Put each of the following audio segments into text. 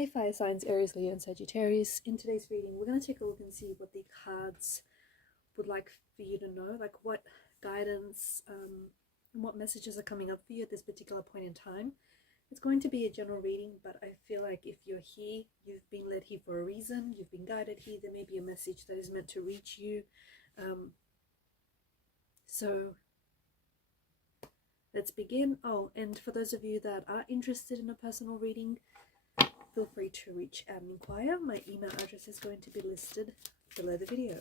Hey fire signs, Aries, Leo, and Sagittarius. In today's reading, we're going to take a look and see what the cards would like for you to know, like what guidance and what messages are coming up for you at this particular point in time. It's going to be a general reading, but I feel like if you're here, you've been led here for a reason, you've been guided here, there may be a message that is meant to reach you. So let's begin. Oh, and for those of you that are interested in a personal reading, feel free to reach out and inquire. My email address is going to be listed below the video.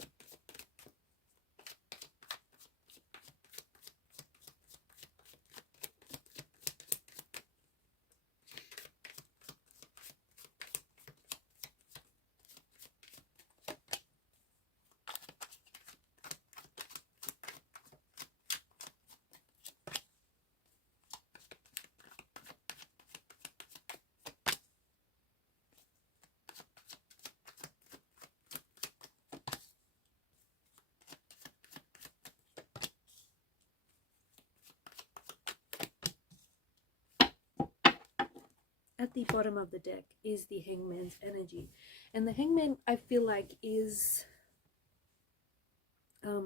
At the bottom of the deck is the Hangman's energy, and the Hangman, I feel like, is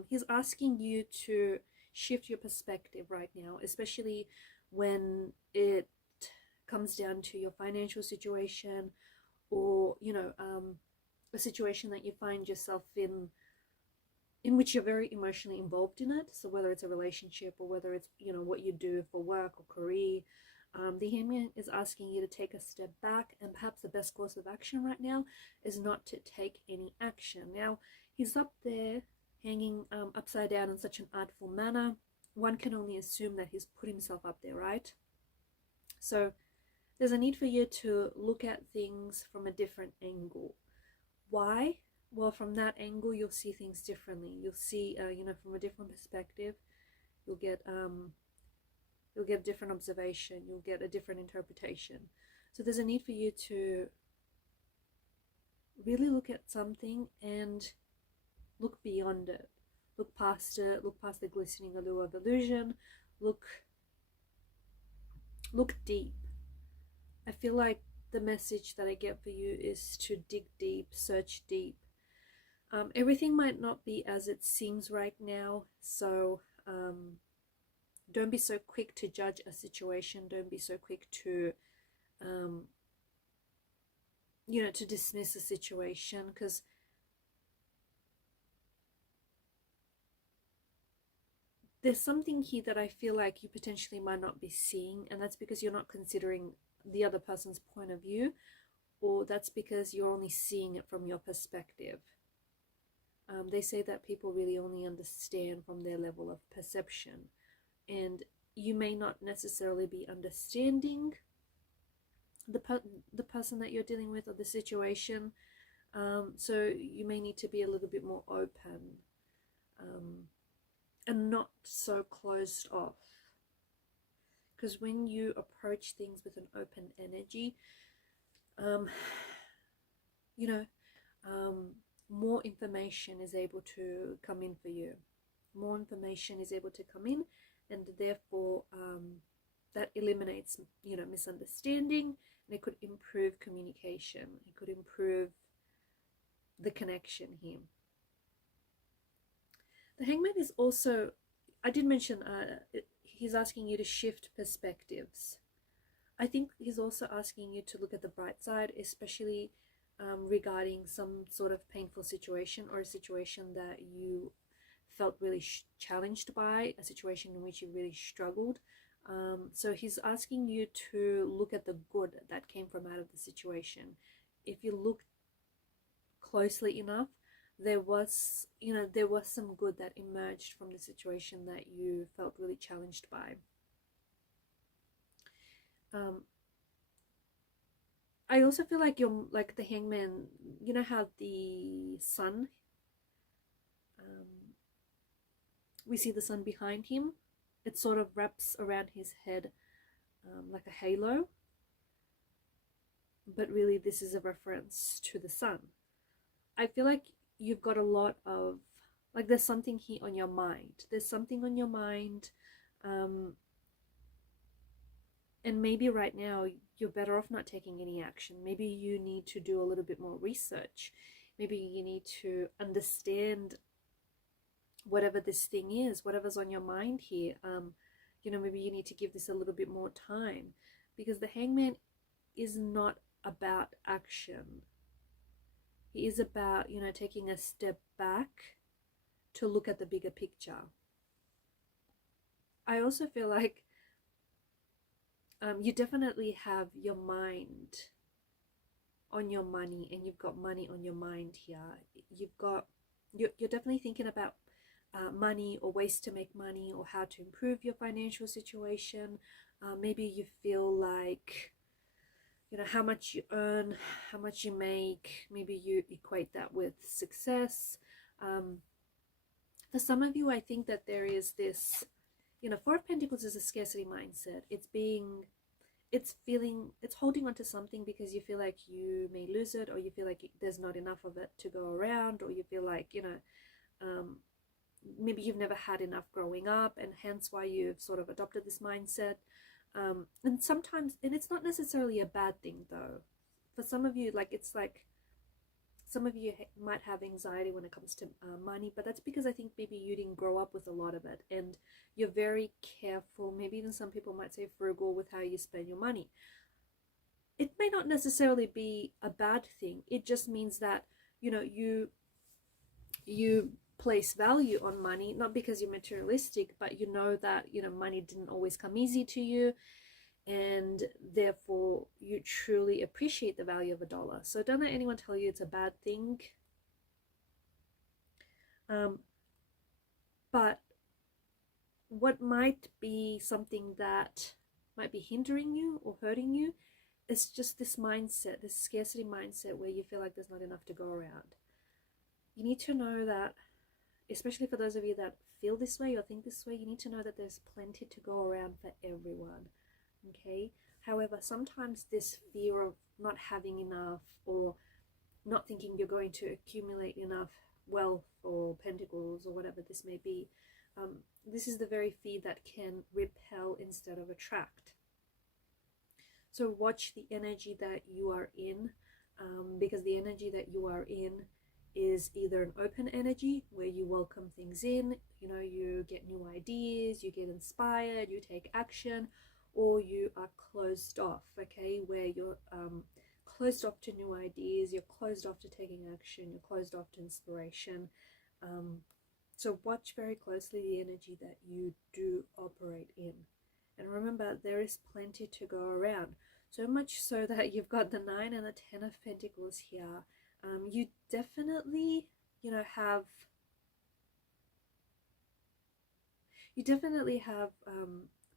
he's asking you to shift your perspective right now, especially when it comes down to your financial situation, or a situation that you find yourself in which you're very emotionally involved in it. So whether it's a relationship or whether it's what you do for work or career, the Hangman is asking you to take a step back, and perhaps the best course of action right now is not to take any action. Now, he's up there hanging upside down in such an artful manner. One can only assume that he's put himself up there, right? So there's a need for you to look at things from a different angle. Why? Well, from that angle, you'll see things differently. You'll see, from a different perspective. You'll get a different observation, you'll get a different interpretation. So there's a need for you to really look at something and look beyond it, look past it, look past the glistening allure of illusion, look deep. I feel like the message that I get for you is to dig deep, search deep. Everything might not be as it seems right now, so don't be so quick to judge a situation. Don't be so quick to, to dismiss a situation, because there's something here that I feel like you potentially might not be seeing, and that's because you're not considering the other person's point of view, or that's because you're only seeing it from your perspective. They say that people really only understand from their level of perception. And you may not necessarily be understanding the person that you're dealing with or the situation. So you may need to be a little bit more open and not so closed off. Because when you approach things with an open energy, more information is able to come in for you. More information is able to come in, and therefore that eliminates misunderstanding, and it could improve communication, it could improve the connection here. The Hangman is also, I did mention, he's asking you to shift perspectives. I think he's also asking you to look at the bright side, especially regarding some sort of painful situation, or a situation that you felt really challenged by, a situation in which you really struggled. So he's asking you to look at the good that came from out of the situation. If you look closely enough, there was some good that emerged from the situation that you felt really challenged by. I also feel like you're like the Hangman. You know how the sun, we see the sun behind him, it sort of wraps around his head like a halo, but really this is a reference to the sun. I feel like you've got a lot of, like, there's something here on your mind. There's something on your mind And maybe right now you're better off not taking any action. Maybe you need to do a little bit more research. Maybe you need to understand whatever this thing is, whatever's on your mind here. You know, maybe you need to give this a little bit more time, because the Hangman is not about action. He is about, you know, taking a step back to look at the bigger picture. I also feel like you definitely have your mind on your money, and you've got money on your mind here. You're definitely thinking about money, or ways to make money, or how to improve your financial situation. Maybe you feel like, you know, how much you earn, how much you make, maybe you equate that with success. For some of you, I think that there is this, you know, Four of Pentacles is a scarcity mindset. It's holding on to something because you feel like you may lose it, or you feel like there's not enough of it to go around, or you feel like, you know, maybe you've never had enough growing up, and hence why you've sort of adopted this mindset. And sometimes, and it's not necessarily a bad thing though. For some of you, it's like some of you might have anxiety when it comes to money, but that's because I think maybe you didn't grow up with a lot of it, and you're very careful. Maybe even some people might say frugal with how you spend your money. It may not necessarily be a bad thing. It just means that, you know, you place value on money, not because you're materialistic, but you know that, you know, money didn't always come easy to you, and therefore you truly appreciate the value of a dollar. So don't let anyone tell you it's a bad thing. But what might be something that might be hindering you or hurting you is just this mindset, this scarcity mindset, where you feel like there's not enough to go around. You need to know that, especially for those of you that feel this way or think this way, you need to know that there's plenty to go around for everyone. Okay. However, sometimes this fear of not having enough, or not thinking you're going to accumulate enough wealth or pentacles or whatever this may be, this is the very fear that can repel instead of attract. So watch the energy that you are in, because the energy that you are in is either an open energy where you welcome things in, you know, you get new ideas, you get inspired, you take action, or you are closed off, okay, where you're closed off to new ideas, you're closed off to taking action, you're closed off to inspiration. So watch very closely the energy that you do operate in. And remember, there is plenty to go around. So much so that you've got the 9 and the 10 of Pentacles here. You definitely, you know, have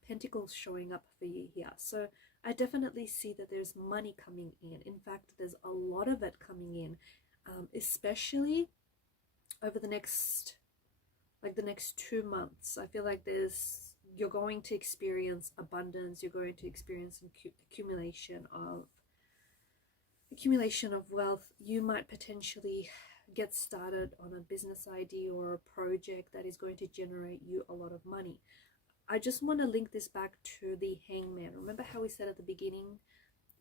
Pentacles showing up for you here. So I definitely see that there's money coming in. In fact, there's a lot of it coming in, especially over the next 2 months. I feel like you're going to experience abundance. You're going to experience accumulation of wealth. You might potentially get started on a business idea or a project that is going to generate you a lot of money. I just want to link this back to the Hangman. Remember how we said at the beginning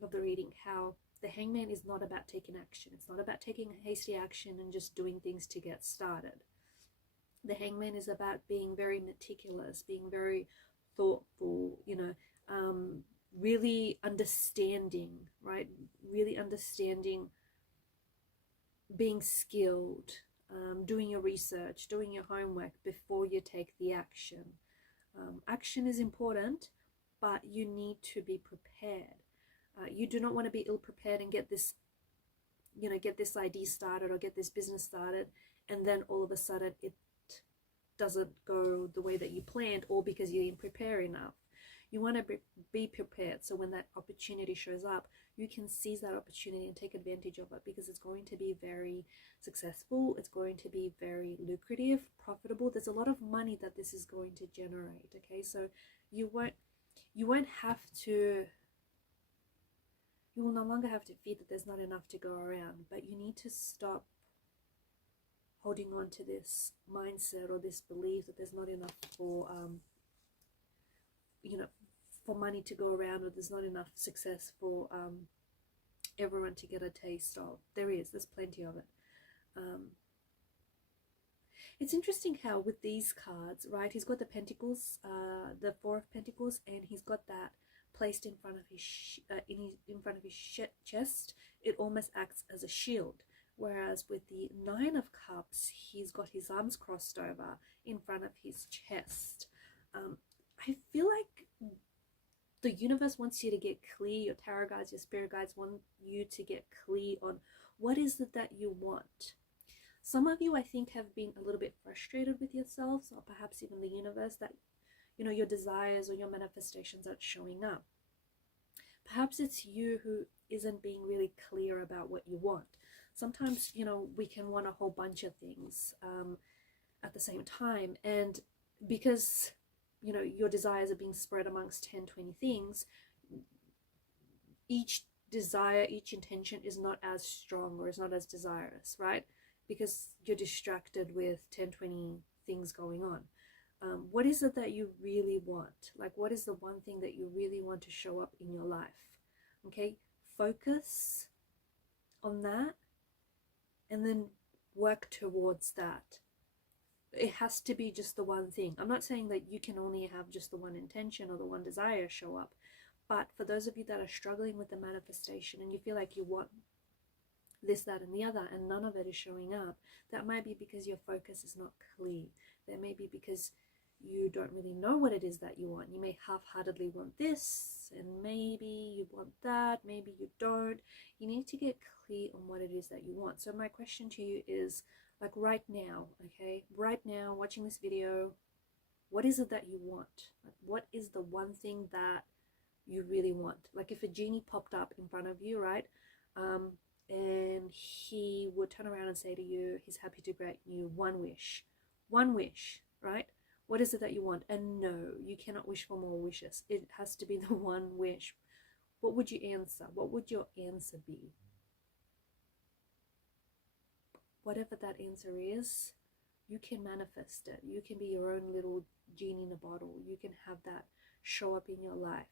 of the reading how the Hangman is not about taking action. It's not about taking hasty action and just doing things to get started. The Hangman is about being very meticulous, being very thoughtful, you know, really understanding, right? Really understanding, being skilled, doing your research, doing your homework before you take the action. Action is important, but you need to be prepared. You do not want to be ill-prepared and get this idea started or get this business started, and then all of a sudden it doesn't go the way that you planned, or because you didn't prepare enough. You want to be prepared, so when that opportunity shows up, you can seize that opportunity and take advantage of it, because it's going to be very successful, it's going to be very lucrative, profitable. There's a lot of money that this is going to generate, okay? So you will no longer have to fear that there's not enough to go around, but you need to stop holding on to this mindset or this belief that there's not enough for for money to go around, or there's not enough success for everyone to get a taste of. There's plenty of it. It's interesting how with these cards, right, he's got the pentacles, the Four of Pentacles, and he's got that placed in front of his in front of his chest. It almost acts as a shield. Whereas with the Nine of Cups, he's got his arms crossed over in front of his chest. I feel like the universe wants you to get clear. Your tarot guides, your spirit guides want you to get clear on what is it that you want. Some of you, I think, have been a little bit frustrated with yourselves, or perhaps even the universe, that, you know, your desires or your manifestations aren't showing up. Perhaps it's you who isn't being really clear about what you want. Sometimes, you know, we can want a whole bunch of things at the same time. And because, you know, your desires are being spread amongst 10, 20 things, each desire, each intention is not as strong or is not as desirous, right? Because you're distracted with 10, 20 things going on. What is it that you really want? Like, what is the one thing that you really want to show up in your life? Okay, focus on that and then work towards that. It has to be just the one thing. I'm not saying that you can only have just the one intention or the one desire show up, but for those of you that are struggling with the manifestation and you feel like you want this, that, and the other, and none of it is showing up, that might be because your focus is not clear. That may be because you don't really know what it is that you want. You may half-heartedly want this, and maybe you want that, maybe you don't. You need to get clear on what it is that you want. So my question to you is, like, right now, okay, right now, watching this video, what is it that you want? Like, what is the one thing that you really want? Like, if a genie popped up in front of you, right, and he would turn around and say to you, he's happy to grant you one wish, right? What is it that you want? And no, you cannot wish for more wishes. It has to be the one wish. What would you answer? What would your answer be? Whatever that answer is, you can manifest it. You can be your own little genie in a bottle. You can have that show up in your life.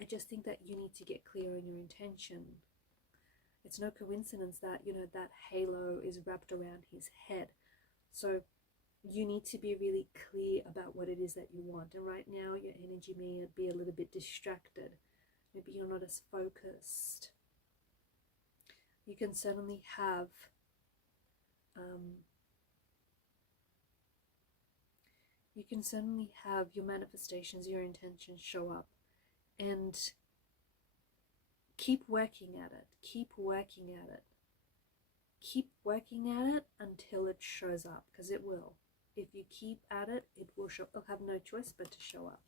I just think that you need to get clear on your intention. It's no coincidence that, you know, that halo is wrapped around his head. So you need to be really clear about what it is that you want. And right now your energy may be a little bit distracted. Maybe you're not as focused. You can certainly have your manifestations, your intentions show up, and keep working at it. Keep working at it. Keep working at it until it shows up, because it will. If you keep at it, it will show. It'll have no choice but to show up.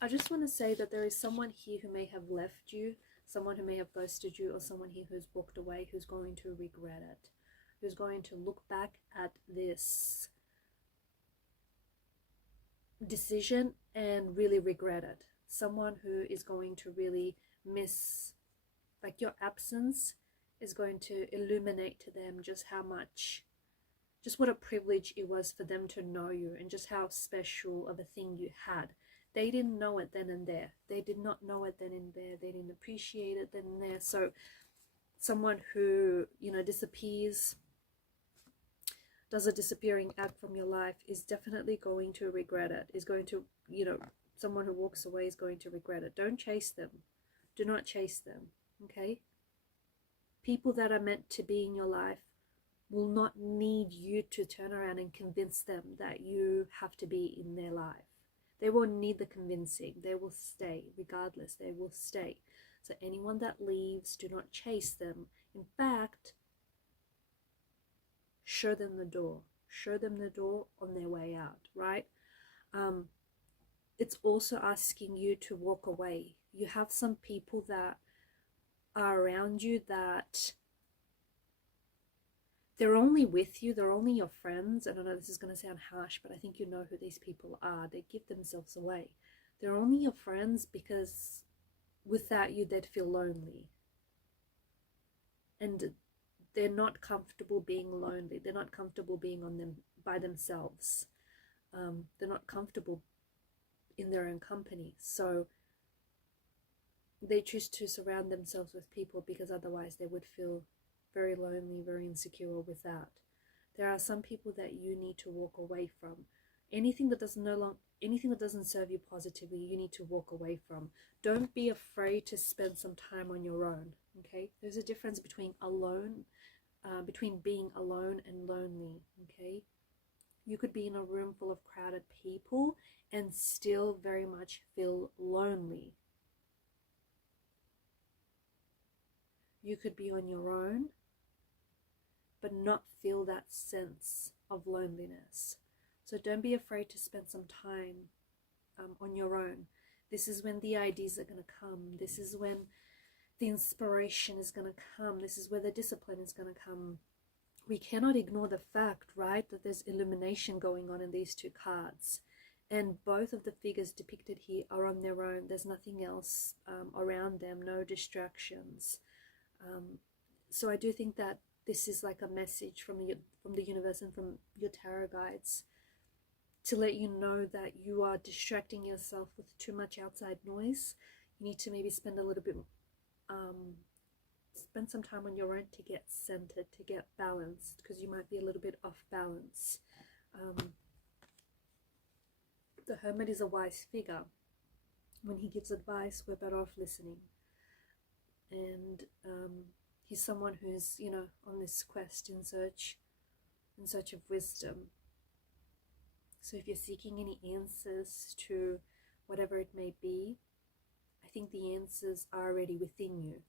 I just want to say that there is someone here who may have left you, someone who may have ghosted you, or someone here who's walked away who's going to regret it, who's going to look back at this decision and really regret it. Someone who is going to really miss, like, your absence is going to illuminate to them just how much, just what a privilege it was for them to know you, and just how special of a thing you had. They didn't know it then and there. They did not know it then and there. They didn't appreciate it then and there. So someone who, you know, disappears, does a disappearing act from your life, is definitely going to regret it. Is going to, you know, someone who walks away is going to regret it. Don't chase them. Do not chase them, okay? People that are meant to be in your life will not need you to turn around and convince them that you have to be in their life. They won't need the convincing. They will stay. Regardless, they will stay. So anyone that leaves, do not chase them. In fact, show them the door. Show them the door on their way out, right? It's also asking you to walk away. You have some people that are around you that they're only with you, they're only your friends. And I know this is going to sound harsh, but I think you know who these people are. They give themselves away. They're only your friends because without you, they'd feel lonely. And they're not comfortable being lonely. They're not comfortable being by themselves. They're not comfortable in their own company, so they choose to surround themselves with people because otherwise they would feel very lonely, very insecure with that. There are some people that you need to walk away from. Anything that doesn't serve you positively, you need to walk away from. Don't be afraid to spend some time on your own. Okay, there's a difference between between being alone and lonely. Okay, you could be in a room full of crowded people and still very much feel lonely. You could be on your own but not feel that sense of loneliness. So don't be afraid to spend some time on your own. This is when the ideas are going to come. This is when the inspiration is going to come. This is where the discipline is going to come. We cannot ignore the fact, right, that there's illumination going on in these two cards. And both of the figures depicted here are on their own. There's nothing else around them, no distractions. So I do think that this is like a message from the universe and from your tarot guides to let you know that you are distracting yourself with too much outside noise. You need to maybe spend a little bit, spend some time on your own to get centered, to get balanced, because you might be a little bit off balance. The Hermit is a wise figure. When he gives advice, we're better off listening. And he's someone who's, you know, on this quest in search of wisdom. So if you're seeking any answers to whatever it may be, I think the answers are already within you.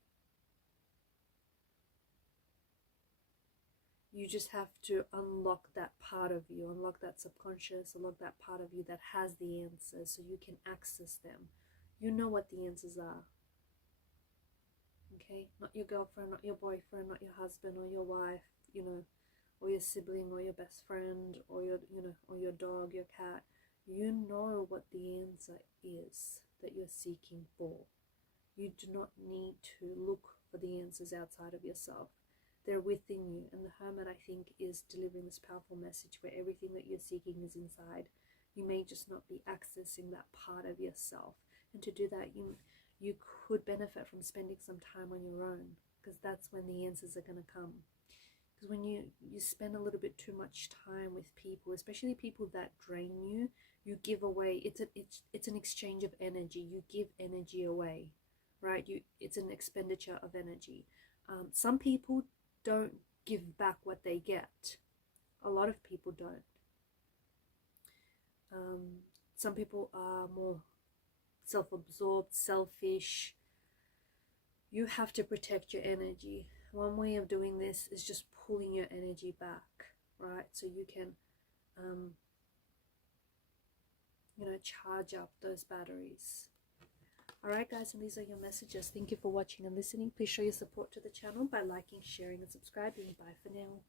You just have to unlock that part of you, unlock that subconscious, unlock that part of you that has the answers so you can access them. You know what the answers are. Okay, not your girlfriend, not your boyfriend, not your husband or your wife, you know, or your sibling or your best friend or your, you know, or your dog, your cat. You know what the answer is that you're seeking for. You do not need to look for the answers outside of yourself. They're within you. And the Hermit, I think, is delivering this powerful message where everything that you're seeking is inside. You may just not be accessing that part of yourself. And to do that, you could benefit from spending some time on your own, because that's when the answers are going to come. Because when you spend a little bit too much time with people, especially people that drain you, you give away. It's an exchange of energy. You give energy away, right? It's an expenditure of energy. Some people don't give back what they get. A lot of people don't. Some people are more self-absorbed, selfish. You have to protect your energy. One way of doing this is just pulling your energy back, right? So you can, you know, charge up those batteries. Alright guys, and these are your messages. Thank you for watching and listening. Please show your support to the channel by liking, sharing and subscribing. Bye for now.